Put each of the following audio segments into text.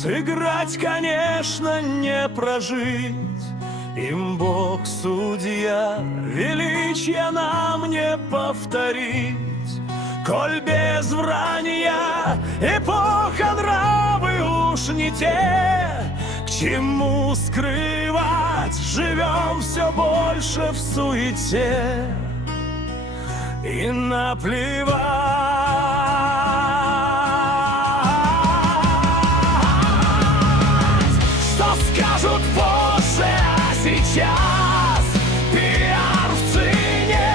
Сыграть, конечно, не прожить, им Бог судья, величия нам не повторить. Коль без вранья эпоха, нравы уж не те, к чему скрывать, живем все больше в суете. И наплевать, что скажут позже, а сейчас пиар в цене,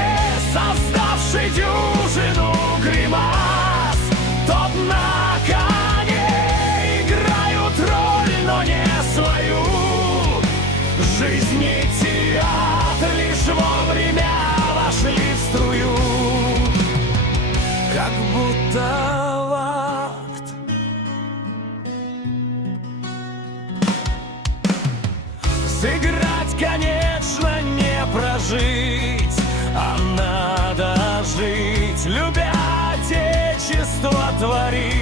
создавший дюжину гримас. Тот на коне играют роль, но не свою. Жизнь и театр лишь вовремя вошли в струю, как будто в акт. Сыграть, конечно, не прожить, а надо жить, любя отечество творить.